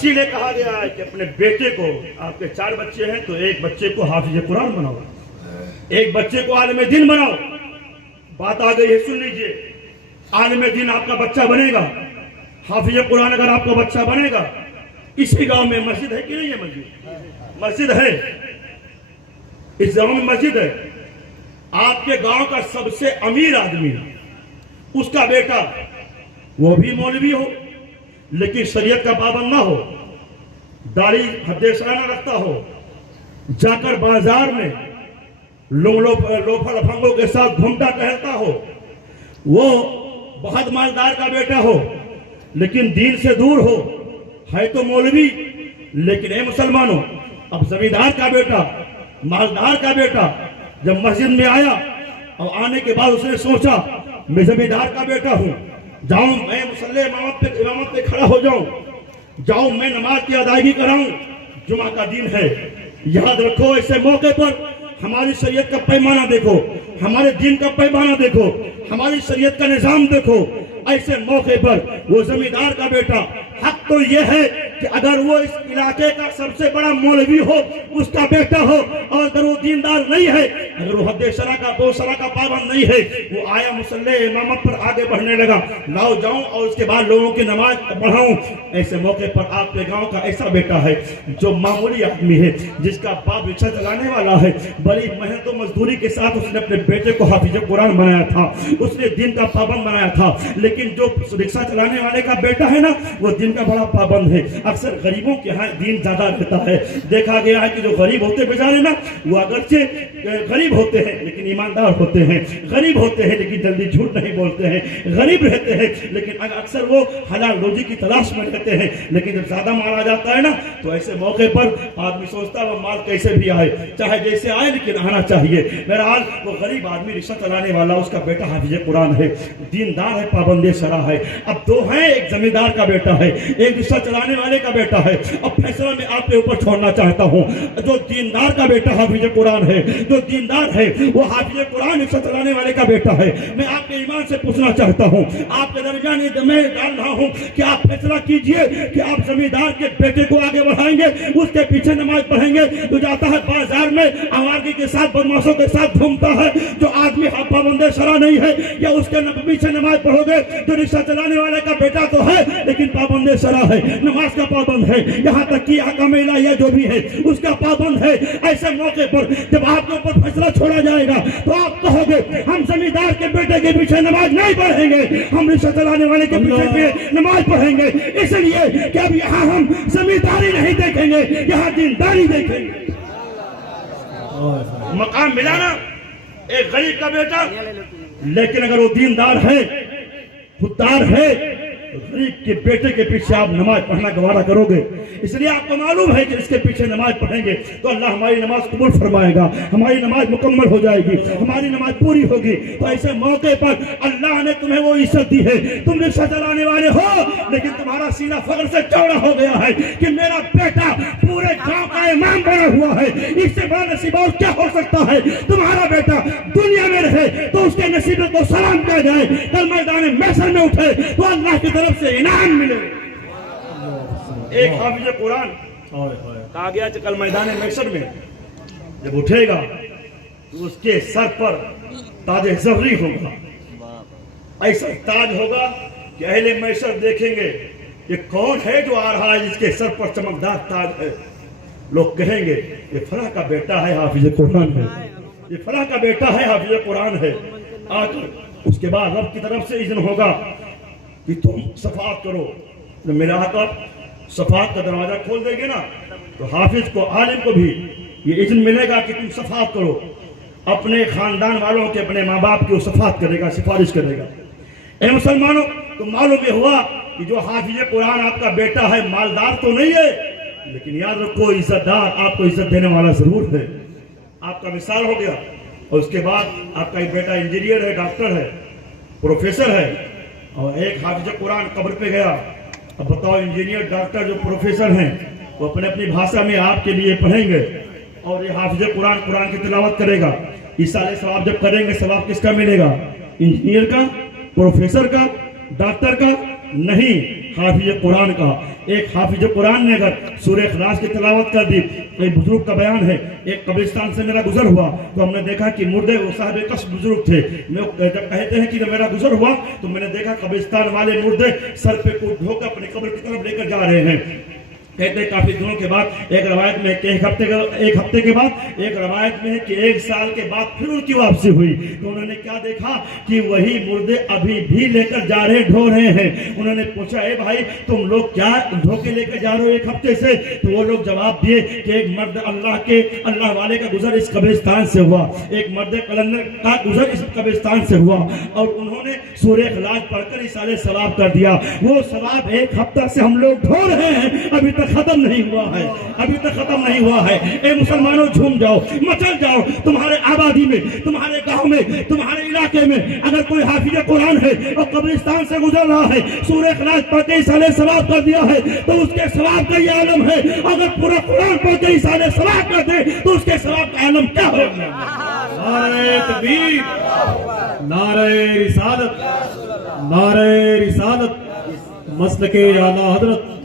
इसीलिए कहा गया है कि अपने बेटे को, आपके 4 बच्चे हैं तो एक बच्चे को हाफिज कुरान बनाओ, एक बच्चे को आलिम दीन बनाओ। बात आ गई है, सुन लीजिए। आलिम दीन आपका बच्चा बनेगा, हाफिज कुरान अगर आपका बच्चा बनेगा। इसी गांव में मस्जिद है कि नहीं है? मस्जिद है, इस गांव में मस्जिद है। आपके गांव का सबसे अमीर आदमी, उसका बेटा वो भी मौलवी हो लेकिन शरीयत का पाबंद ना हो, दाढ़ी हद्देशा ना रखता हो, जाकर बाजार में लोफर लफंगों के साथ घूमता टहलता हो, वो बहुत मालदार का बेटा हो लेकिन दीन से दूर हो, है तो मौलवी लेकिन है मुसलमानों। अब जमींदार का बेटा, मालदार का बेटा जब मस्जिद में आया और आने के बाद उसने सोचा मैं जमींदार का बेटा हूं, जाऊं मैं मुसल्ले इमामत पे खड़ा हो जाऊं, जाऊं मैं नमाज की अदायगी कराऊं, जुमा का दिन है। याद रखो, ऐसे मौके पर हमारी शरीयत का पैमाना देखो, हमारे दीन का पैमाना देखो, हमारी शरीयत का निजाम देखो। ऐसे मौके पर वो जमींदार का बेटा, हक तो ये है कि अगर वो इस इलाके का सबसे बड़ा मौलवी हो, उसका बेटा हो, और अगर वो दीनदार नहीं है, अगर वो हद्दे शरा का पाबंद नहीं है, वो आया मुसल्ले इमामत पर आगे बढ़ने लगा, लाओ जाऊं और उसके बाद लोगों की नमाज पढ़ाऊं। ऐसे मौके पर आपके गांव का ऐसा बेटा है जो मामूली आदमी है, जिसका बाप रिक्शा चलाने वाला है, बड़ी मेहनत और मजदूरी के साथ उसने अपने बेटे को हाफिज कुरान बनाया था, उसने दिन का पाबंद बनाया था। लेकिन जो रिक्शा चलाने वाले का बेटा है ना, वो दिन का बड़ा पाबंद है। अक्सर गरीबों के यहाँ दीन ज्यादा रहता है। देखा गया है कि जो गरीब होते बेचारे ना, वो अगरचे गरीब होते हैं लेकिन ईमानदार होते हैं, गरीब होते हैं लेकिन जल्दी झूठ नहीं बोलते हैं, गरीब रहते हैं लेकिन अक्सर वो हलाल रोजी की तलाश में रहते हैं। लेकिन जब ज्यादा माल आ जाता है ना, तो ऐसे मौके पर आदमी सोचता है वो माल कैसे भी आए, चाहे जैसे आए लेकिन आना चाहिए। बहरहाल वो गरीब आदमी रिक्शा चलाने वाला, उसका बेटा हाफिज कुरान है, दीनदार है, पाबंदी शरा है। अब 2 हैं, एक जमींदार का बेटा है, एक रिक्शा चलाने वाले का बेटा है। अब फैसला मैं आपके ऊपर छोड़ना चाहता हूँ। जो दीनदार का बेटा हाफिज कुरान है, जो दीनदार है वो हाफिज कुरान रिक्शा चलाने वाले का बेटा है, मैं आपके ईमान से पूछना चाहता हूँ, आपके दरमियान मैं डाल रहा हूँ कि आप फैसला कीजिए कि आप जमींदार के बेटे को आगे बढ़ाएंगे, उसके पीछे नमाज पढ़ेंगे। जो जाता है बाजार में आवारगी के साथ, बदमाशों के साथ घूमता है, जो आदमी पाबंदे शरा नहीं है, या उसके पीछे नमाज पढ़ोगे। जो रिक्शा चलाने वाले का बेटा तो है लेकिन पाबंदे शरा है, नमाज का पाबंद है, यहाँ तक कि अहकाम इलाहिया जो भी है उसका पाबंद है। ऐसे मौके पर जब आपके ऊपर फैसला छोड़ा जाएगा तो आप कहोगे हम जमींदार के बेटे के पीछे नमाज नहीं पढ़ेंगे, हम रिक्शा चलाने वाले के पीछे नमाज पढ़ेंगे। इसलिए कि अब यहाँ हम जमींदारी नहीं देखेंगे, यहाँ दीनदारी देखेंगे। मकाम मिला ना एक गरीब का बेटा, लेकिन अगर वो दीनदार है, खुददार है, गरीब के बेटे के पीछे आप नमाज पढ़ना गवारा करोगे। इसलिए आपको मालूम है कि इसके पीछे नमाज पढ़ेंगे तो अल्लाह हमारी नमाज कबूल फरमाएगा, हमारी नमाज मुकम्मल हो जाएगी, हमारी नमाज पूरी होगी। तो ऐसे मौके पर अल्लाह ने तुम्हें वो इज्जत दी है। तुम रिक्शा चलाने वाले हो लेकिन तुम्हारा सीना फख्र से चौड़ा हो गया है कि मेरा बेटा पूरे गांव का इमाम बना हुआ है। इससे बड़ा नसीब और क्या हो सकता है? तुम्हारा बेटा दुनिया में रहे तो उसके नसीब को सलाम किया जाए, कल मैदान महशर में उठे तो अल्लाह की तरफ से इनाम मिले। एक हाफिज कुरान कहा गया कल मैदान महशर में जब उठेगा तो उसके सर पर ताज ज़फरी होगा, ऐसा ताज होगा कि अहले महशर देखेंगे ये कौन है जो आ रहा है जिसके सर पर चमकदार ताज है। लोग कहेंगे ये फलां का बेटा है, हाफिज कुरान है, ये फलां का बेटा है, हाफिज कुरान है। आकर उसके बाद रब की तरफ से इज़्न होगा कि तुम सफात करो। तो मेरा आका सफात का दरवाजा खोल देंगे ना, तो हाफिज को, आलिम को भी ये इज़्न मिलेगा कि तुम सफात करो। अपने खानदान वालों के, अपने माँ बाप की वो सफात करेगा, सिफारिश करेगा। ए मुसलमानों, तो मालूम ये हुआ कि जो हाफिज कुरान आपका बेटा है मालदार तो नहीं है, लेकिन याद रखो इज्जतदार, आपको इज्जत देने वाला जरूर है। आपका मिसाल हो गया। और उसके बाद आपका एक बेटा इंजीनियर है, डॉक्टर है, प्रोफेसर है, और एक हाफिज कुरान कब्र पे गया। अब बताओ, इंजीनियर, डॉक्टर जो प्रोफेसर हैं वो अपने अपनी भाषा में आपके लिए पढ़ेंगे और ये हाफिज कुरान कुरान की तिलावत करेगा। इस साले सवाब जब करेंगे, सवाब किसका मिलेगा? इंजीनियर का, प्रोफेसर का, डॉक्टर का, नहीं, हाफिज कुरान का। एक हाफिज कुरान ने अगर सूरह इखलास की तिलावत कर दी, एक बुजुर्ग का बयान है, एक कब्रिस्तान से मेरा गुजर हुआ तो हमने देखा कि मुर्दे वो साहब कश बुजुर्ग थे, जब कहते हैं कि जब मेरा गुजर हुआ तो मैंने देखा कब्रिस्तान वाले मुर्दे सर पे कूट ढोकर अपनी कब्र की तरफ लेकर जा रहे हैं। कहते हैं काफी दिनों के बाद, एक रवायत में एक हफ्ते के बाद, एक रवायत में है कि 1 साल के बाद फिर उनकी वापसी हुई तो उन्होंने क्या देखा कि वही मुर्दे अभी भी लेकर जा रहे ढो रहे हैं। उन्होंने पूछा, ए भाई तुम लोग क्या ढोके लेकर जा रहे हो 1 हफ्ते से? तो वो लोग जवाब दिए कि एक मर्द अल्लाह वाले का गुजर इस कब्रिस्तान से हुआ, एक मर्द कलंदर का गुजर इस कब्रिस्तान से हुआ, और उन्होंने सूरह इखलास पढ़कर इसाले सवाब कर दिया। वो सवाब 1 हफ्ता से हम लोग ढो रहे हैं, अभी तक खत्म नहीं हुआ है, अभी तक खत्म नहीं हुआ है। ए मुसलमानों, झूम जाओ, मचल जाओ। तुम्हारे आबादी में, तुम्हारे गांव में, तुम्हारे इलाके में अगर कोई हाफिज कुरान है और कब्रिस्तान से गुजर रहा है, सूरह इखलास पढ़ के इसाले सवाब कर दिया है तो उसके सवाब का ये आलम है। अगर पूरा कुरान पढ़ के इसाले सवाब कर दे तो उसके सवाब का आलम क्या होगा? नारे तकबीर, नारे रिसालत, नारे रिसालत, मसलके आला हजरत।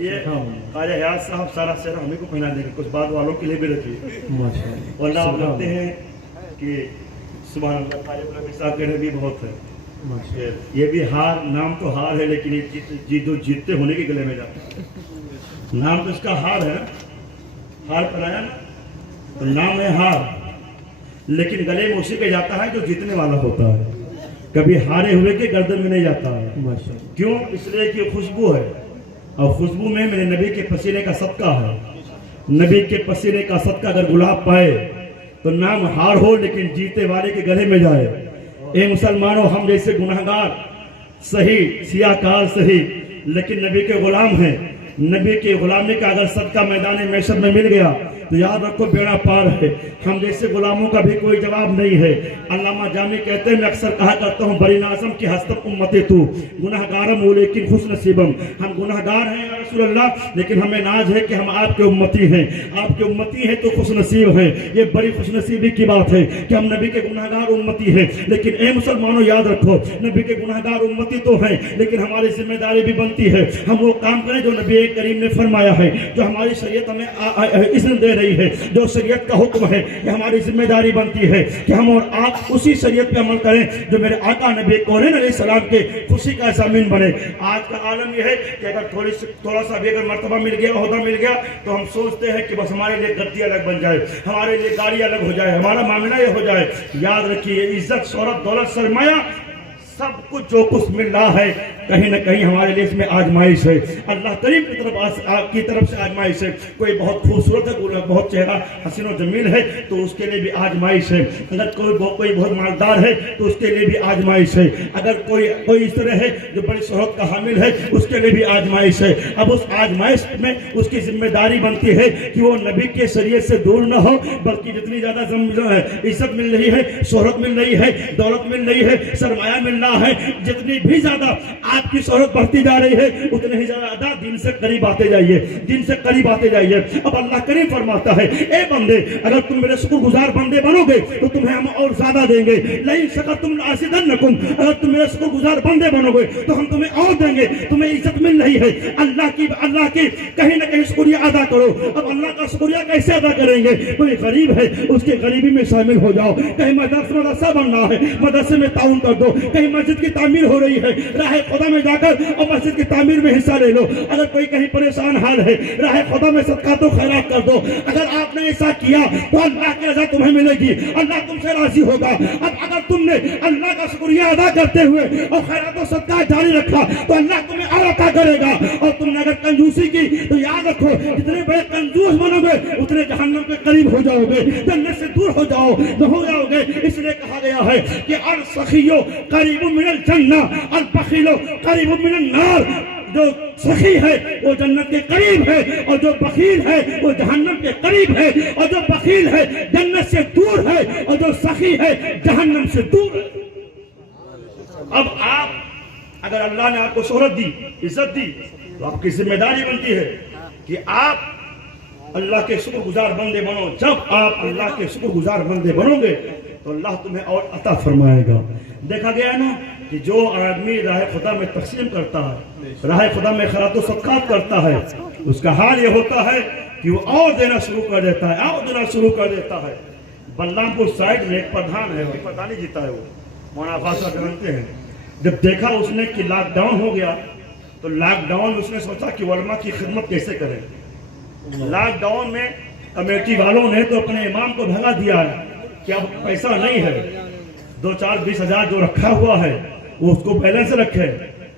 ये ख्वाजा हयात साहब सारा शेर हमें को पहना देंगे, कुछ बाद वालों के लिए भी रखिए। और आप लगते हैं कि सुभान अल्लाह, ख्वाजा साहब कहने भी बहुत है। ये भी हार, नाम तो हार है लेकिन ये जो जीतते होने के गले में जाता है। नाम तो इसका हार है, हार पहनाया ना तो नाम है हार, लेकिन गले में उसी के जाता है जो जीतने वाला होता है। कभी हारे हुए के गर्दन में नहीं जाता है। क्यों? इसलिए कि खुशबू है, और खुशबू में मेरे नबी के पसीने का सदका है। नबी के पसीने का सदका अगर गुलाब पाए तो नाम हार हो लेकिन जीते वाले के गले में जाए। ए मुसलमानों, हम जैसे गुनाहगार सही, सियाकार सही, लेकिन नबी के गुलाम हैं। नबी के गुलामी का अगर सदका मैदान महशर में मिल गया तो याद रखो बेड़ा पार है। हम जैसे गुलामों का भी कोई जवाब नहीं है। अल्लामा जामी कहते हैं, मैं अक्सर कहा करता हूँ, बरी नाज़म की हस्तक उम्मते तू गुनाहगारम हो लेकिन खुश नसीबम। हम गुनाहगार हैं या रसूल अल्लाह, लेकिन हमें नाज है कि हम आपके उम्मती हैं। आपके उम्मती हैं तो खुश नसीब हैं। ये बड़ी खुश नसीबी की बात है कि हम नबी के गुनाहगार उम्मती हैं। लेकिन ए मुसलमानों, याद रखो, नबी के गुनाहगार उम्मती तो हैं, लेकिन हमारी जिम्मेदारी भी बनती है हम वो काम करें जो नबी करीम ने फरमाया है, जो हमारी शरीयत हमें इज़्न दे रही है, जो शरीयत का हुक्म है। ये हमारी जिम्मेदारी बनती है कि हम और आप उसी शरीयत पे अमल करें जो मेरे आका नबी कौनैन अलैहिस्सलाम के खुशी का ज़मीन बने। आज का आलम यह है कि अगर थोड़ा सा भी अगर मर्तबा मिल गया, ओहदा मिल गया, तो हम सोचते हैं कि बस हमारे लिए गद्दी अलग बन जाए, हमारे लिए गाड़ी अलग हो जाए, हमारा मामला ये हो जाए। याद रखिए, इज्जत, शोहरत, दौलत, सरमाया, सब कुछ जो कुछ मिल रहा है कहीं ना कहीं हमारे लिए इसमें आजमाइश है। अल्लाह करीम की तरफ से आजमाइश है। कोई बहुत खूबसूरत है, बहुत चेहरा हसीन और जमील है तो उसके लिए भी आजमाइश है। अगर कोई बहुत मालदार है तो उसके लिए भी आजमाइश है। अगर कोई इस तरह है जो बड़ी शोहरत का हामिल है, उसके लिए भी आजमाइश है। अब उस आजमाइश में उसकी जिम्मेदारी बनती है कि वो नबी के शरीयत से दूर न हो, बल्कि जितनी ज्यादा इज्जत मिल रही है, शोहरत मिल रही है, दौलत मिल रही है, सरमाया मिल रहा है, जितनी भी ज्यादा आपकी शोहरत बढ़ती जा रही है, उतने ही ज्यादा दिन से करीब आते जाइए, दिन से करीब आते जाइए। अब अल्लाह करीम फरमाता है, ए बंदे, अगर तुम मेरे शुक्रगुजार बंदे बनोगे तो तुम्हें हम और ज्यादा देंगे। नहीं सका तुम आसिदन्नकुम, अगर तुम मेरे शुक्रगुजार बंदे बनोगे तो हम तुम्हें और देंगे। तुम्हें इज्जत मिल रही है, अल्लाह की कहीं ना कहीं शुक्रिया अदा करो। अब अल्लाह का शुक्रिया कैसे अदा करेंगे? कोई गरीब है, उसके गरीबी में शामिल हो जाओ। कहीं मदरसा बनना है, मदरसे में ताउन कर दो। कहीं मस्जिद की तामीर हो रही है, राह खुदा में जाकर और मस्जिद की तामीर में हिस्सा ले लो। अगर कोई कहीं परेशान हाल है, राह खुदा में सदका तो खैरात कर दो। अगर आपने ऐसा किया तो अल्लाह की रज़ा तुम्हें मिलेगी, अल्लाह तुमसे राजी होगा। अब अगर तुमने अल्लाह का शुक्रिया अदा करते हुए और खैरात और सदका जारी रखा तो अल्लाह तुम्हें और अता करेगा। और तुमने अगर कंजूसी की तो याद रखो, जितने बड़े कंजूस बनोगे उतने जहन्नम के करीब हो जाओगे, जन्नत से दूर हो जाओगे। इसलिए कहा गया है कि अल सखियो करीब मिनल जन्ना अल बखीलो करीब मिनन नार। जो सखी है वो जन्नत के करीब है, और जो बखील है वो जहन्नम के करीब है। और जो बखील है जन्नत से दूर है, और जो सखी है जहन्नम से दूर है। अब आप, अगर अल्लाह ने आपको शोहरत दी, इज्जत दी, तो आपकी जिम्मेदारी बनती है कि आप अल्लाह के शुक्रगुजार बंदे बनो। जब आप अल्लाह के शुक्रगुजार बंदे बनोगे तो अल्लाह तुम्हें और अता फरमाएगा। देखा गया ना कि जो आदमी राह खुदा में तकसीम करता है, राह खुदा में खैरात व सदक़ात करता है, उसका हाल ये होता है कि वो और देना शुरू कर देता है, और देना शुरू कर देता है। बलरामपुर साइड में एक प्रधान है, प्रधानी जीता है, वो मौलाना जानते हैं। जब देखा उसने कि लॉकडाउन हो गया तो लॉकडाउन में उसने सोचा कि उलमा की खिदमत कैसे करें। लॉकडाउन में कमेटी वालों ने तो अपने इमाम को भगा दिया है कि अब पैसा नहीं है, 2-4-20 हजार जो रखा हुआ है वो उसको बैलेंस रखे,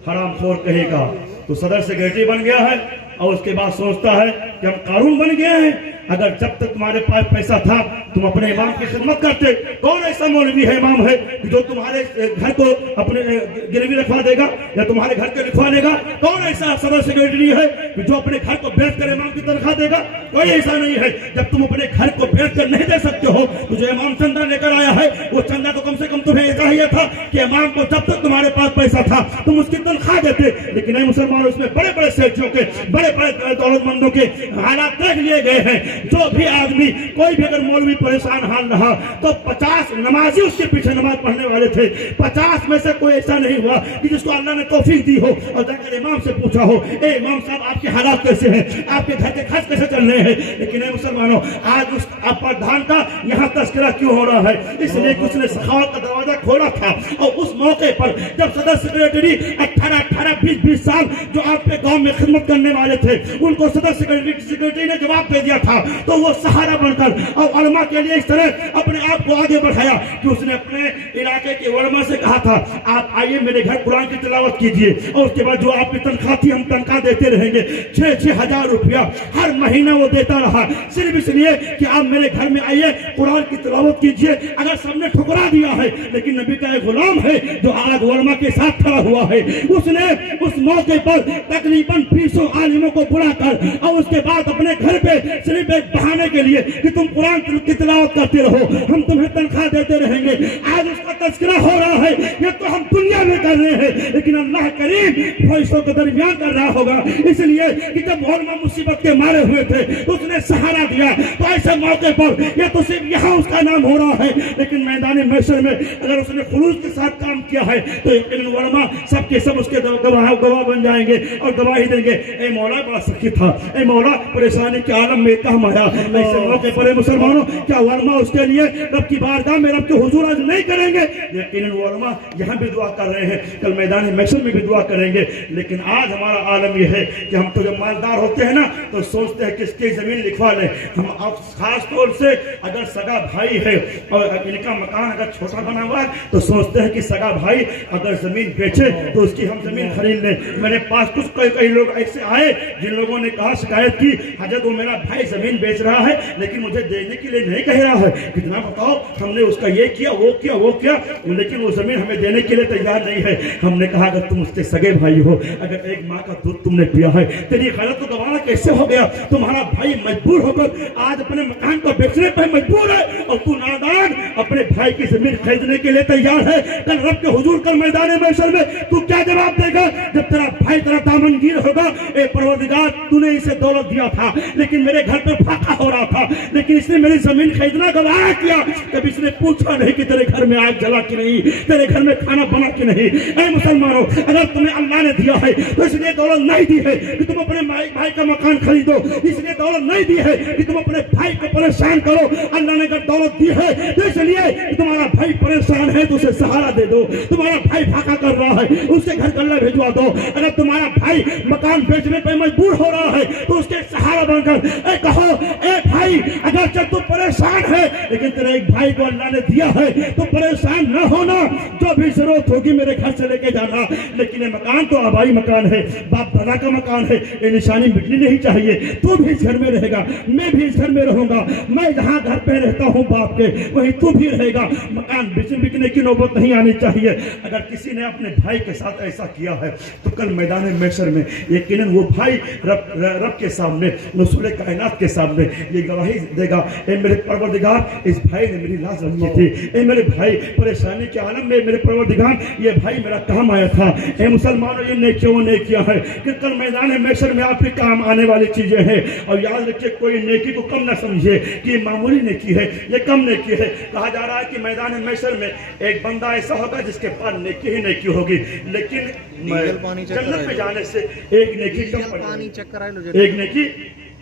हरामखोर कहेगा। तो सदर सेक्रेटरी बन गया है और उसके बाद सोचता है कि हम कानून बन गए हैं। अगर जब तक तुम्हारे पास पैसा था तुम अपने इमाम की खिदमत करते। कौन ऐसा मौलवी है, इमाम है कि जो तुम्हारे घर को अपने गिरवी रखवा देगा या तुम्हारे घर को लिखवा देगा? कौन ऐसा सदर सेक्रेटरी है कि जो अपने घर को बेच कर इमाम की तनख्वाह देगा? कोई ऐसा नहीं है। जब तुम अपने घर को बेच कर नहीं दे सकते हो तो जो इमाम चंदा लेकर आया है वो चंदा तो कम से कम तुम्हें चाहिए था कि इमाम को जब तक तुम्हारे पास पैसा था तुम उसकी तनख्वाह देते। लेकिन नहीं, मुसलमान उसमें बड़े बड़े सेठियों के, बड़े बड़े दौलतमंदों के हालात देख लिए गए हैं। जो भी आदमी, कोई भी अगर मौलवी परेशान हाल रहा तो 50 नमाजी उसके पीछे नमाज पढ़ने वाले थे। 50 में से कोई ऐसा नहीं हुआ कि जिसको अल्लाह ने तौफीक दी हो और जाकर इमाम से पूछा हो, ए इमाम साहब आपके हालात कैसे हैं, आपके घर के खर्च कैसे चल रहे हैं? लेकिन मुसलमानों, आज उस प्रधान का यहाँ तस्करा क्यों हो रहा है? इसलिए कि उसने सखावत का दरवाजा खोला था और उस मौके पर जब सदर सेक्रेटरी 18-18, 20-20 साल जो आपके गांव में खिदमत करने वाले थे उनको सदर सेक्रेटरी ने जवाब दे दिया था, तो वो सहारा बनकर और उलमा के लिए इस तरह अपने आप को आगे बढ़ाया कि उसने अपने इलाके के उलमा से कहा था, आप आइए मेरे घर कुरान की तिलावत कीजिए और उसके बाद जो आपकी तनख्वाह थी हम तनख्वाह देते रहेंगे। 6-6 हजार रुपया हर महीना वो देता रहा, सिर्फ इसलिए कि आप मेरे घर में आइए कुरान की तिलावत कीजिए। अगर सबने ठुकरा दिया है, लेकिन नबी का एक गुलाम है जो आज उलमा के साथ खड़ा हुआ है, उसने उस मौके पर तकरीबन 20 आलिमों को बुलाकर और उसके बाद अपने घर पे सिर्फ एक बहाने के लिए कि तुम कुरान की तिलावत करते रहो, हम तुम्हें तनख्वाह देते रहेंगे। आज उसका तस्करा हो रहा है। ये तो हम दुनिया में कर रहे हैं, लेकिन अल्लाह करीम फरिश्तों के दरमियान कर रहा होगा। इसलिए कि जब उलमा मुसीबत के मारे हुए थे तो उसने सहारा दिया। तो ऐसे मौके पर ये तो सिर्फ यहाँ उसका नाम हो रहा है, लेकिन मैदान महशर में अगर उसने खुलूस के साथ काम किया है तो यकीनन उलमा सबके सब उसके गवाह बन जाएंगे और गवाही देंगे, ए मौला बड़ा सखी था, ए मौला परेशानी के आलम में काम आया। ऐसे मौके पर मुसलमानों, क्या उलमा उसके लिए रब की बारगाह में रब के हुजूर आज नहीं करेंगे? यकीनन उलमा यहाँ भी दुआ कर रहे हैं, कल मैदान महशर में भी दुआ करेंगे। लेकिन आज हमारा आलम यह है कि हम तो जब मालदार होते हैं ना तो सोचते हैं किसकी जमीन लिखवा लें। हम अब खास तौर से अगर सगा भाई है और इनका मकान अगर छोटा बना हुआ है तो सोचते हैं कि सगा भाई अगर जमीन बेचे तो उसकी हम जमीन खरीद लें। मेरे पास कुछ कई लोग ऐसे आए जिन लोगों ने कहा, शिकायत की, हजरत वो मेरा भाई जमीन बेच रहा है लेकिन मुझे देने के लिए नहीं कह रहा है, कितना बताओ, हमने उसका ये किया वो किया लेकिन वो जमीन हमें देने के लिए तैयार नहीं है। हमने कहा अगर तुम उसके सगे भाई हो, अगर एक माँ का दूध तुमने पिया है, तेरी गलत तो गवाना कैसे हो गया? तुम्हारा भाई मजबूर होकर आज अपने मकान को बेचने पर मजबूर है और तू नादान अपने भाई की जमीन खरीदने के लिए तैयार है। कल रब के हुजूर कल मैदान महशर में तू क्या जवाब देगा जब तेरा भाई तेरा दामनगीर होगा? ए परवरदिगार, तूने इसे दौलत दिया था लेकिन मेरे घर पे फाका हो रहा था, लेकिन इसने मेरी जमीन खरीदना गवारा किया। कभी इसने पूछा नहीं कि तेरे घर में आग जला कि नहीं, तेरे घर में खाना बना कि नहीं। ऐ मुसलमानों, अगर तुम्हें अल्लाह ने दिया है तो इसलिए दौलत नहीं दी है कि तुम अपने भाई का मकान खरीदो, इसलिए दौलत नहीं दी है कि तुम अपने भाई को परेशान करो। अल्लाह ने अगर दौलत दी है तो इसलिए कि तुम्हारा भाई परेशान है तो उसे सहारा दे दो। तुम्हारा भाई फाका कर रहा है, उससे घर कल्ला भिजवा दो। अगर तुम्हारा भाई मकान बेचने पर मजबूर हो रहा है तो उसके सहारा बनकर कहो, ए भाई, अगर जब तू परेशान है लेकिन तेरे एक भाई को अल्लाह ने दिया है तो परेशान न होना, जो भी जरूरत होगी मेरे घर से लेके जाना। लेकिन ये मकान तो आबाई मकान है, बाप दादा का मकान है, ये निशानी मिटनी नहीं चाहिए। तू भी इस घर में रहेगा, मैं भी इस घर में रहूंगा। मैं जहाँ घर पे रहता हूँ बाप के, वहीं तू भी रहेगा। मकान बिकने की नौबत नहीं आनी चाहिए। अगर किसी ने अपने भाई के साथ ऐसा किया है तो कल मैदान महशर में यकीनन वो भाई रब के सामने, रसूल कायनात के सामने ये गवाही गवाही देगा, ए मेरे परवरदिगार इस भाई ने मेरी लाज रखी थी, ए मेरे भाई परेशानी के आलम में मेरे परवरदिगार ये भाई मेरा काम आया था। ए मुसलमानों, ये नेकियों ने किया है कि कल मैदान महशर में आपके काम आने वाली चीजें हैं। और याद रखिए, कोई नेकी को कम ना समझिए कि मामूली नेकी है, ये कम नेकी है। कहा जा रहा है कि मैदान महशर में एक बंदा ऐसा होगा जिसके पास नेकी ही नेकी होगी, लेकिन जन्नत में जाने से एक नेकी कम पड़ जाएगी, एक नेकी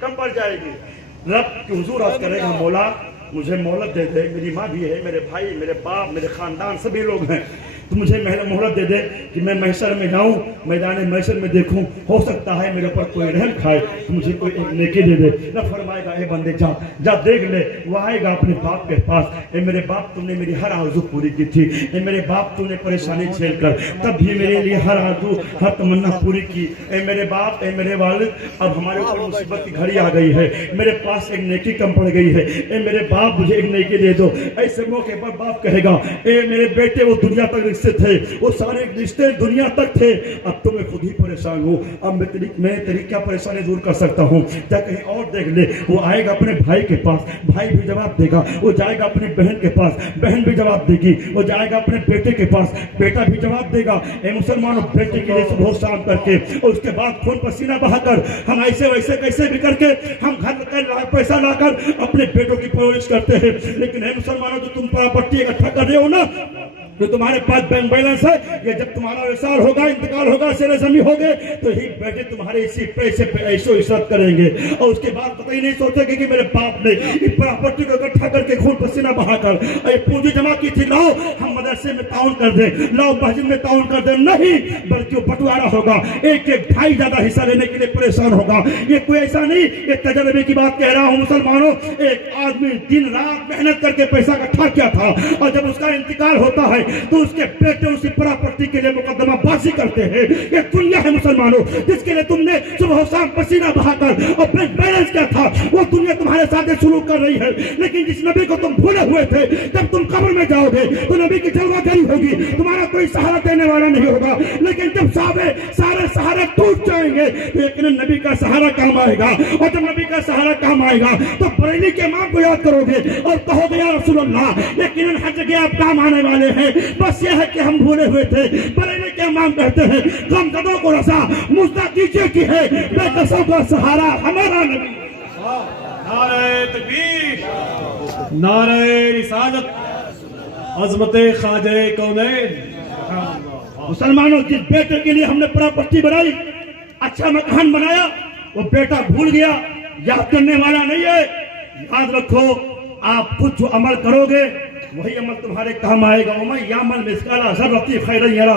कम पड़ जाएगी। रब की हुजूर अर्ज करेगा, मौला मुझे मोहलत दे दे, मेरी माँ भी है, मेरे भाई, मेरे बाप, मेरे खानदान सभी लोग हैं, तो मुझे मोहलत दे दे कि मैं महशर में जाऊं, मैदान महशर में देखूं, हो सकता है मेरे ऊपर कोई रहम खाए तो मुझे कोई एक नेकी दे दे। न फरमाएगा, ए बंदे जा जा देख ले, वो आएगा अपने बाप के पास, ए मेरे बाप तुमने मेरी हर आरज़ू पूरी की थी, ए मेरे बाप तूने परेशानी झेल कर तब भी मेरे लिए हर आरज़ू हर तमन्ना पूरी की, ए मेरे बाप, ए मेरे वालिद, अब हमारे ऊपर मुसीबत की घड़ी आ गई है, मेरे पास एक नेकी कम पड़ गई है, ए मेरे बाप मुझे एक नेकी दे दो। ऐसे मौके पर बाप कहेगा, ए मेरे बेटे वो दुनिया तक थे, वो सारे रिश्ते दुनिया तक थे, अब तो मैं खुद ही परेशान हूँ, अब मैं तेरी क्या परेशानी दूर कर सकता हूँ, क्या कहीं और देख ले। वो आएगा अपने भाई के पास, भाई भी जवाब देगा, वो जाएगा अपनी बहन के पास, बहन भी जवाब देगी, वो जाएगा अपने बेटे के पास, बेटा भी जवाब देगा। ए मुसलमानों, बेटे के लिए सुबह शाम करके और उसके बाद खून पसीना बहाकर हम ऐसे वैसे कैसे भी करके हम घर पैसा लाकर अपने बेटों की परवरिश करते हैं। लेकिन है मुसलमानों, जो तुम प्रॉपर्टी इकट्ठा कर रहे हो ना, जो तुम्हारे पास बैंक बैलेंस है, ये जब तुम्हारा विशाल होगा, इंतकाल होगा, शेर जमी हो गए, तो ही बेटे तुम्हारे इसी पैसे पे ऐशो इशरत करेंगे और उसके बाद पता ही नहीं सोचेंगे कि मेरे बाप ने इस प्रॉपर्टी को इकट्ठा करके खून पसीना बहाकर पूंजी जमा की थी, लाओ हम मदरसे में ताउन कर दें, लाओ मस्जिद में ताउन कर दें। नहीं, बल्कि वो बंटवारा होगा, एक एक भाई ज्यादा हिस्सा लेने के लिए परेशान होगा। ये कोई ऐसा नहीं, ये तजर्बे की बात कह रहा हूँ मुसलमानों। एक आदमी दिन रात मेहनत करके पैसा इकट्ठा किया था और जब उसका इंतकाल होता है तो उसके बेटे उसी प्रॉपर्टी के लिए मुकदमा बाजी करते हैं। ये दुनिया है मुसलमानों, जिसके लिए तुमने सुबह शाम पसीना बहाकर और बैंक बैलेंस क्या था, वो दुनिया तुम्हारे साथ शुरू कर रही है। लेकिन जिस नबी को तुम भूले हुए थे, जब तुम कब्र में जाओगे तो नबी की जलवागरी होगी, तुम्हारा कोई सहारा देने वाला नहीं होगा। लेकिन जब सारे सहारे टूट जाएंगे तो यकीनन नबी का सहारा काम आएगा, और जब नबी का सहारा काम आएगा तो बरेली के इमाम को याद करोगे और कहोगे, या रसूल अल्लाह, यकीनन हर जगह आप काम आने वाले हैं। बस यह है कि हम भूले हुए थे। बरेली के इमाम कहते हैं, गमज़दों को रसा मुझदा कीजिए की है, बेकसों का सहारा हमारा नबी। नारे तकबीर, नारे रिसालत, अज़मते ख्वाजा कौनैन। मुसलमानों, जिस बेटे के लिए हमने प्रॉपर्टी बनाई, अच्छा मकान बनाया, वो बेटा भूल गया, याद करने वाला नहीं है। याद रखो, आप कुछ जो अमल करोगे वही अमल तुम्हारे काम आएगा। उमय यामल मिस्काला ज़र्रती खैरन यरा,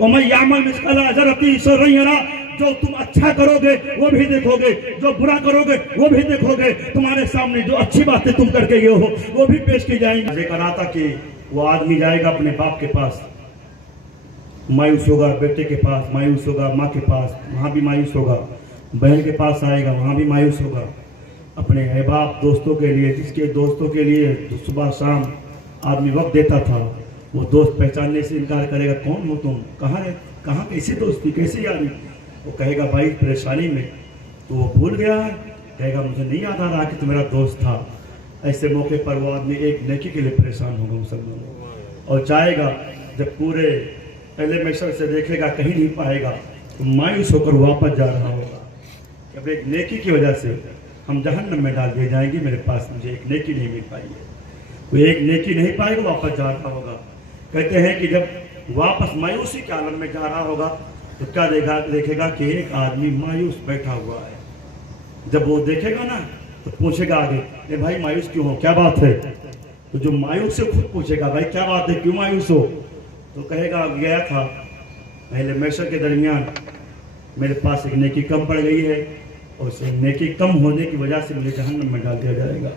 उमय यामल मिस्काला ज़र्रती शर्रन यरा। जो तुम अच्छा करोगे वो भी देखोगे, जो बुरा करोगे वो भी देखोगे। तुम्हारे सामने जो अच्छी बातें तुम करके गए हो वो भी पेश की जाएंगी। देखा रहा था कि वो आदमी जाएगा अपने बाप के पास, मायूस होगा, बेटे के पास मायूस होगा, माँ के पास वहाँ भी मायूस होगा, बहन के पास आएगा वहाँ भी मायूस होगा। अपने अहबाब दोस्तों के लिए, जिसके दोस्तों के लिए तो सुबह शाम आदमी वक्त देता था, वो दोस्त पहचानने से इनकार करेगा, कौन हो तुम, कहाँ कैसी दोस्ती, कैसी यारी। वो कहेगा, भाई परेशानी में। तो वो भूल गया है, कहेगा मुझे नहीं याद आ रहा कि तो मेरा दोस्त था। ऐसे मौके पर वो आदमी एक नेकी के लिए परेशान होगा मुसलमान, और जाएगा जब पूरे पहले मैशर से देखेगा कहीं नहीं पाएगा तो मायूस होकर वापस जा रहा होगा। अब एक नेकी की वजह से हम जहन्नम में डाल दिए जाएंगे, मेरे पास मुझे एक नेकी नहीं मिल पाई है। वो एक नेकी नहीं पाएगा, वापस जा रहा होगा। कहते हैं कि जब वापस मायूसी के आलम में जा रहा होगा तो क्या देखेगा कि एक आदमी मायूस बैठा हुआ है। जब वो देखेगा ना तो पूछेगा आगे, ए भाई मायूस क्यों हो, क्या बात है। तो जो मायूस से खुद पूछेगा, भाई क्या बात है, क्यों मायूस हो। तो कहेगा, गया था पहले मैशर के दरमियान मेरे पास एक नेकी कम पड़ गई है, और उस नेकी कम होने की वजह से मुझे जहन्नम में डाल दिया जाएगा।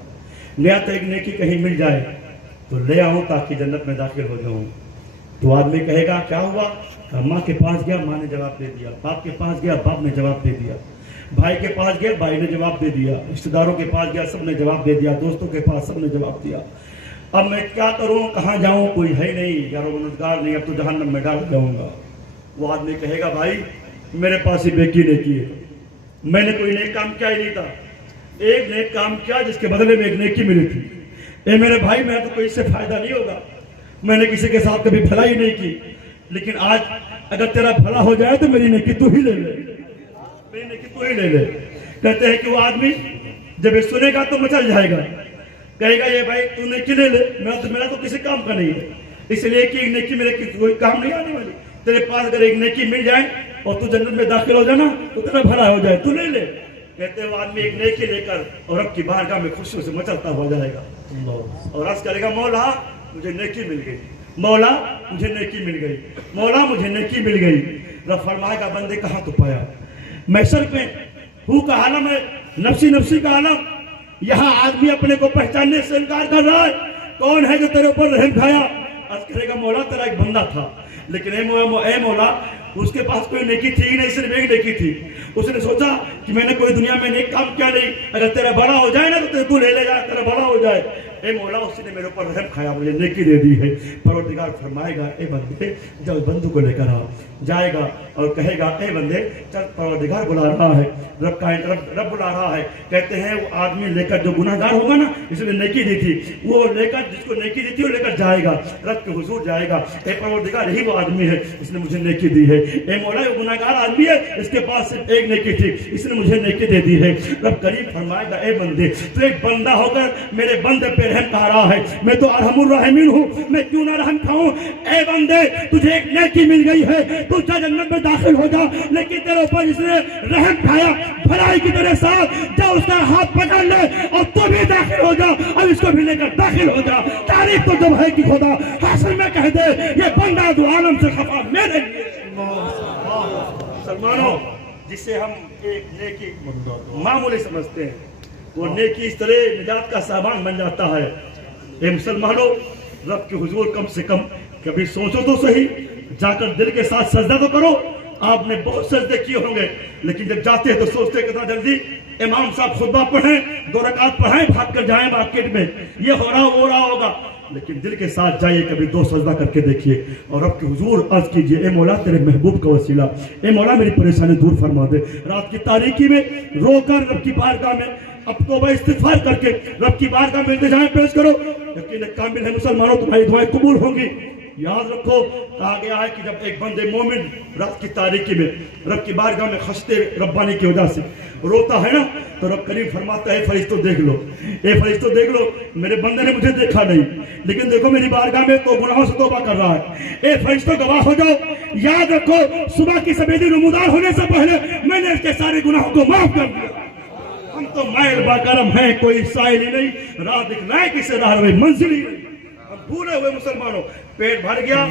गया तो एक नेकी कहीं मिल जाए तो ले आऊँ ताकि जन्नत में दाखिल हो जाऊँ। तो आदमी कहेगा, क्या हुआ। माँ के पास गया, माँ ने जवाब दे दिया। बाप के पास गया, बाप ने जवाब दे दिया। भाई के पास गया, भाई ने जवाब दे दिया। रिश्तेदारों के पास गया, सब ने जवाब दे दिया। दोस्तों के पास सब ने जवाब दिया। अब मैं क्या करूं, कहाँ जाऊं, कोई है नहीं, यारो मददगार नहीं, अब तो जहन्नम में डाल जाऊंगा। वो आदमी कहेगा, भाई मेरे पास ही बेकी नेकी है, मैंने कोई नेक काम किया ही नहीं था, एक नेक काम किया जिसके बदले में एक नेकी मिली थी। ए मेरे भाई, मेरा तो कोई इससे फायदा नहीं होगा, मैंने किसी के साथ कभी भलाई नहीं की, लेकिन आज अगर तेरा भला हो जाए तो मेरी नेकी तू ही ले ले, मेरी नेकी तू ही ले ले। कहते हैं कि वो आदमी जब ये सुनेगा तो मचल जाएगा, कहेगा ये भाई तू नेकी ले ले, मेरा तो किसी काम का नहीं है, इसलिए कि एक नेकी मेरे कोई काम नहीं आने वाली। तेरे पास अगर एक नेकी मिल जाए और तू जन्नत में दाखिल हो जाना तो तेरा भला हो जाए, तू ले ले। कहते हैं वो आदमी एक नेकी लेकर और रब की बारगाह में खुशियों से मचलता हो जाएगा और अर्ज करेगा मौला मुझे नेकी मिल गई, मौला मुझे नेकी मिल गई, मौला मुझे नेकी मिल गई। रब फरमाएगा बंदे कहाँ तो पाया, महशर पे हु का आलम है, नफसी नफसी का आलम। यहाँ आदमी अपने को पहचानने से इनकार कर रहा है, कौन है जो तेरे ऊपर रहम खाया? अर्ज करेगा मौला तेरा एक बंदा था, लेकिन ए मौला उसके पास कोई नेकी थी ही नहीं, सिर्फ एक नेकी थी। उसने सोचा कि मैंने कोई दुनिया में नेक काम किया नहीं, अगर तेरा बड़ा हो जाए ना तो तू ले जाए, तेरा बड़ा हो जाए। ए मौला उसने मेरे ऊपर रहम खाया, मुझे नेकी दे दी है। परवरदिगार फरमाएगा ए बंदे जब बंदू को लेकर आ जाएगा और कहेगा ए बंदे चल, परवरदिगार बुला रहा है, रब बुला रहा है। कहते हैं वो आदमी लेकर जो गुनाहगार होगा ना, इसने नेकी दी थी, वो लेकर जिसको नेकी दी थी वो लेकर जाएगा, रब के हुजूर जाएगा। ए परवरदिगार यही वो आदमी है, इसने मुझे नेकी दी है। ए मौला ये गुनाहगार आदमी है, इसके पास सिर्फ एक नेकी थी, इसने मुझे नेकी दे दी है। रब करीम फरमाएगा ए बंदे तू एक बंदा होकर मेरे बंदे पे रहम खा रहा है, मैं तो अरहमुर राहिमीन हूँ, मैं क्यों ना रहम खाऊं? ए बंदे तुझे एक नेकी मिल गई है, तू चाहे जन्नत में दाखिल हो जा, लेकिन तेरे ऊपर इसने रहम खाया, भलाई की तेरे साथ जा उसका हाथ पकड़ ले और तू भी दाखिल हो जा और इसको भी लेकर दाखिल हो जा। तारीफ तो जब है कि खुदा हासिल में कह दे ये बंदा दो आलम से खफा मेरे लिए। सलमानो जिसे हम एक नेकी मामूली समझते हैं, वो नेकी इस तरह निजात का सामान बन जाता है। ए मुसलमानों, रब के हुजूर कम से कम कभी सोचो तो सही, जाकर दिल के साथ सजदा तो करो। आपने बहुत सजदे किए होंगे, लेकिन जब जाते हैं तो सोचते कितना जल्दी इमाम साहब खुतबा पढ़ें, 2 रकात पढ़ाएं, भाग कर जाएं मार्केट में, ये हो रहा वो रहा होगा। लेकिन दिल के साथ जाइए, कभी 2 सजदा करके देखिए और रब के हुजूर अर्ज कीजिए ए मौला तेरे महबूब का वसीला, ए मौला मेरी परेशानी दूर फरमा दे। रात की तारीकी में रोकर रब की बारगाह में अब तौबा इस्तिगफार करके रब की बारगाह में इंतजाम पेश करो, यकीन कामिल है मुसलमानों तुम्हारी दुआएं कबूल होंगी। याद रखो कहा गया है कि जब एक बंदे मोमिन रात की तारीकी में रब की बारगाह में खस्ते रब्बानी की वजह से रोता है ना, तो रब करीम फरमाता है फरिश्तों देख लो, ए फरिश्तों देख लो, मेरे बंदे ने मुझे देखा नहीं, लेकिन देखो मेरी बारगाह में तो गुनाहों से तौबा कर रहा है। ए फरिश्तों गवाह हो जाओ, याद रखो सुबह की सफेदी नमूदार होने से पहले मैंने इसके सारे गुनाहों को माफ कर दिया। हम तो मैल बाकरम है, कोई साइल ही नहीं, राह दिखलाए किसे राह रहे मंजिल ही नहीं। हम भूले हुए मुसलमानों, पेट भर गया,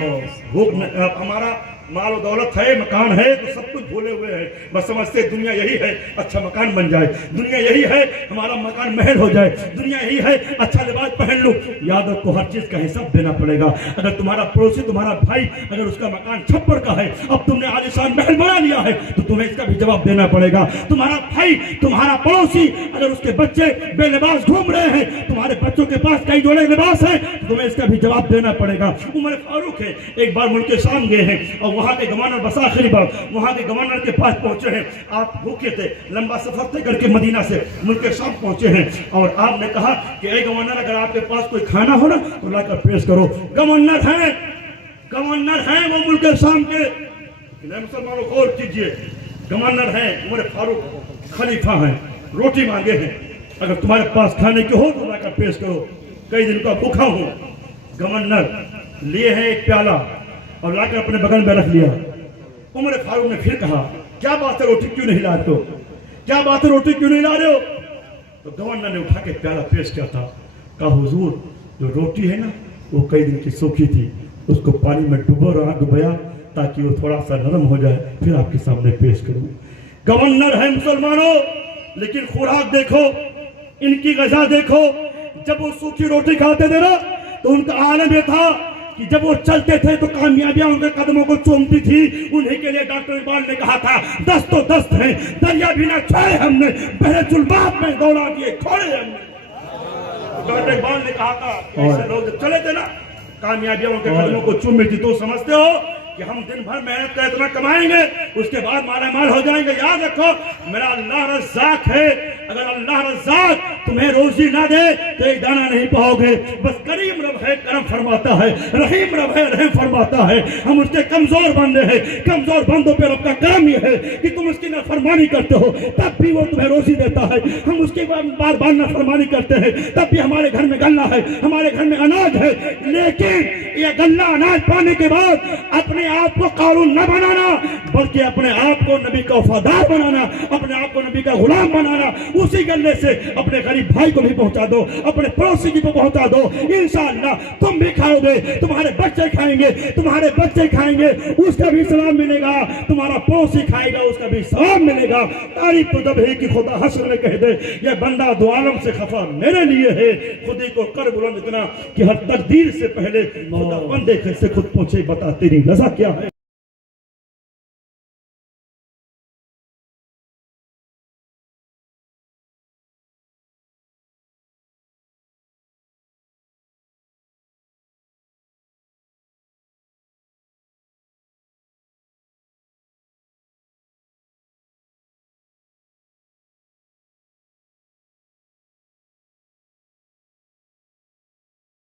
भूख हमारा माल और दौलत है, मकान है, तो सब कुछ भूले हुए हैं, बस समझते दुनिया यही है अच्छा मकान बन जाए, दुनिया यही है हमारा मकान महल हो जाए, दुनिया यही है अच्छा लिबास पहन लो। याद रखो हर चीज का हिसाब देना पड़ेगा। अगर तुम्हारा पड़ोसी तुम्हारा भाई अगर उसका मकान छप्पर का है, अब तुमने आलीशान महल बना लिया है, तो तुम्हें इसका भी जवाब देना पड़ेगा। तुम्हारा भाई तुम्हारा पड़ोसी अगर उसके बच्चे बेलिबास घूम रहे हैं, तुम्हारे बच्चों के पास कई जोड़े लिबास है, तो तुम्हें इसका भी जवाब देना पड़ेगा। उमर फारूक है, एक बार मुल्क शाम गए हैं और वहां के गवर्नर बस आखिरी बार वहां के गवर्नर के पास पहुंचे हैं। आप भूखे थे, लंबा सफर तय करके मदीना से मुल्क शाम पहुंचे हैं और आपने कहा कि ए गवर्नर अगर आपके पास कोई खाना हो ना तो लाकर पेश करो। गवर्नर हैं वो मुल्क शाम के, मुसलमानों को गौर कीजिए, गवर्नर हैं उमर फारूक खलीफा हैं, रोटी मांगे हैं, अगर तुम्हारे पास खाने की हो तो लाकर पेश करो, कई दिन का भूखा हूं। गवर्नर लिए हैं एक प्याला और लाकर अपने बगल में रख लिया। उमर फारूक ने फिर कहा क्या बात है रोटी क्यों नहीं ला रहे हो, क्या बात है रोटी क्यों नहीं ला रहे हो? तो गवर्नर ने उठा के प्याला पेश किया था, कहा हुजूर जो रोटी है ना वो कई दिन की सूखी थी, उसको पानी में डुबोया ताकि वो थोड़ा सा नरम हो जाए, फिर आपके सामने पेश करूं। गवर्नर है मुसलमानों, लेकिन खुराक देखो, इनकी गजा देखो। जब वो सूखी रोटी खाते थे ना तो उनका आलम यह था कि जब वो चलते थे तो कामयाबियां उनके कदमों को चूमती थी। उन्हीं के लिए डॉक्टर इकबाल ने कहा था दस्त तो दस्त है, दरिया भी ना छाए हमने, बहरे जुल्बाब में दौड़ा दिए खोड़े हमने। डॉक्टर इकबाल ने कहा था ऐसे लोग जब चले थे ना कामयाबियां उनके कदमों को चूमी थी। तो समझते हो कि हम दिन भर मेहनत कर इतना कमाएंगे उसके बाद माला माल हो जाएंगे? याद रखो मेरा अल्लाह रज़्ज़ाक है, अगर अल्लाह रज़्ज़ाक़ तुम्हें रोजी ना दे तो एक दाना नहीं पाओगे। बस करीम रब है, करम फरमाता है, रहीम रब है, रहम फरमाता है। हम उसके कमजोर बंदे हैं। कमजोर बंदों पे रब का करम ये है कि तुम उसकी नाफरमानी करते हो तब भी वो तुम्हें रोजी देता है। हम उसकी बार बार नाफरमानी करते हैं तब भी हमारे घर में गल्ला है, हमारे घर में अनाज है। लेकिन ये गल्ला अनाज पाने के बाद अपने आप को कारून न बनाना, बल्कि अपने आप को नबी का वफादार बनाना, अपने आप को नबी का गुलाम बनाना। उसी गल्ले से अपने गरीब भाई को भी पहुंचा दो, अपने पड़ोसी को पहुंचा दो। इंशाअल्लाह तुम भी खाओगे, तुम्हारे बच्चे खाएंगे, तुम्हारे बच्चे खाएंगे, उसका भी सलाम मिलेगा। तुम्हारा पड़ोसी खाएगा, उसका भी सलाम मिलेगा। तारीफ तो जब है कि खुदा हश्र में कह दे ये बंदा दो आलम से खफा मेरे लिए है। खुदी को कर बुलंद इतना कि हर तकदीर से पहले खुदा बंदे से खुद पूछे बता तेरी रजा क्या है।